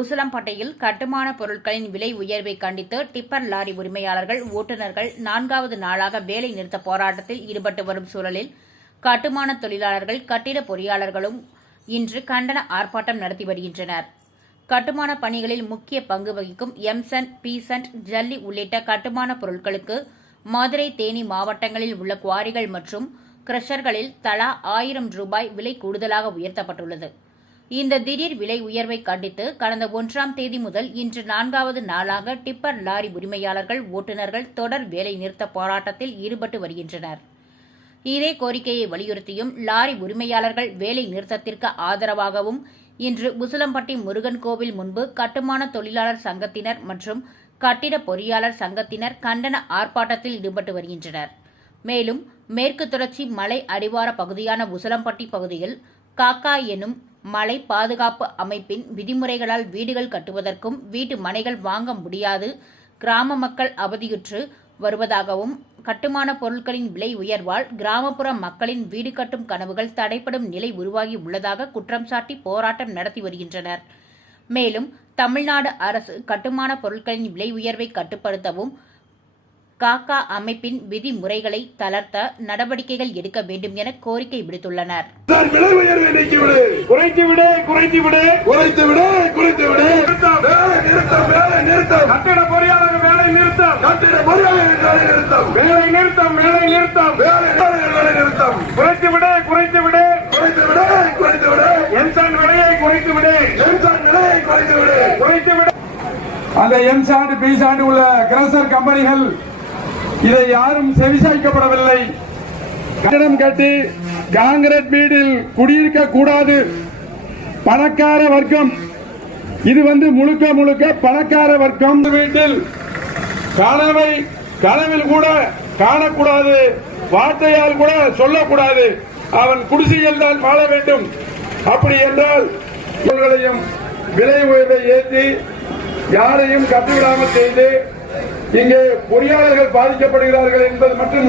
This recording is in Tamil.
உசிலம்பட்டையில் கட்டுமான பொருட்களின் விலை உயர்வை கண்டித்து டிப்பர் லாரி உரிமையாளர்கள் ஓட்டுநர்கள் நான்காவது நாளாக வேலை நிறுத்த போராட்டத்தில் ஈடுபட்டு வரும் சூழலில் கட்டுமான தொழிலாளர்கள் கட்டிட பொறியாளர்களும் இன்று கண்டன ஆர்ப்பாட்டம் நடத்தி வருகின்றனர். கட்டுமான பணிகளில் முக்கிய பங்கு வகிக்கும் எம்சன் பீசன்ட் ஜல்லி உள்ளிட்ட கட்டுமான பொருட்களுக்கு மதுரை தேனி மாவட்டங்களில் உள்ள குவாரிகள் மற்றும் கிரஷர்களில் தலா ஆயிரம் ரூபாய் விலை கூடுதலாக உயர்த்தப்பட்டுள்ளது. இந்த திடீர் விலை உயர்வை கண்டித்து கடந்த ஒன்றாம் தேதி முதல் இன்று நான்காவது நாளாக டிப்பர் லாரி உரிமையாளர்கள் ஓட்டுநர்கள் தொடர் வேலை நிறுத்த போராட்டத்தில் ஈடுபட்டு வருகின்றனர். இதே கோரிக்கையை வலியுறுத்தியும் லாரி உரிமையாளர்கள் வேலை நிறுத்தத்திற்கு ஆதரவாகவும் இன்று உசிலம்பட்டி முருகன் கோவில் முன்பு கட்டுமான தொழிலாளர் சங்கத்தினர் மற்றும் கட்டிட பொறியாளர் சங்கத்தினர் கண்டன ஆர்ப்பாட்டத்தில் ஈடுபட்டு வருகின்றனர். மேலும் மேற்கு தொடர்ச்சி மலை அடிவார பகுதியான உசலம்பட்டி பகுதியில் காக்கா எனும் மலை பாதுகாப்பு அமைப்பின் விதிமுறைகளால் வீடுகள் கட்டுவதற்கும் வீட்டு மனைகள் வாங்க முடியாது. கிராம மக்கள் அவதியுற்று வருவதாகவும் கட்டுமான பொருட்களின் விலை உயர்வால் கிராமப்புற மக்களின் வீடு கட்டும் கனவுகள் தடைப்படும் நிலை உருவாகி உள்ளதாக குற்றம் சாட்டி போராட்டம் நடத்தி வருகின்றனர். மேலும் தமிழ்நாடு அரசு கட்டுமான பொருட்களின் விலை உயர்வை கட்டுப்படுத்தவும் காக்கா அமைப்பின் விதிமுறைகளை தளர்த்த நடவடிக்கைகள் எடுக்க வேண்டும் என கோரிக்கை விடுத்துள்ளனர். வேலை நிறுத்தம். குறைத்து விடு குறைத்து விடு குறைத்து அந்த எம் சாண்டு பி சாண்டு உள்ள கிரசர் கம்பெனிகள் இதை யாரும் செவிசாய்க்கப்படவில்லை. கட்டணம் கட்டி காங்கிரட் வீட்டில் குடியிருக்க கூடாது. பணக்கார வர்க்கம். இது வந்து முழுக்க முழுக்க பணக்கார வர்க்கம். வீட்டில் கனவை கனவில் கூட காணக்கூடாது. வார்த்தையால் கூட சொல்லக்கூடாது. அவன் குடிசையில் தான் வாழ வேண்டும். அப்படி என்றால் விலை உயர்வை ஏற்றி யாரையும் கட்டுவிடாமல் செய்து இங்கே பொறியாளர்கள் பாதிக்கப்படுகிறார்கள் என்பது மட்டும்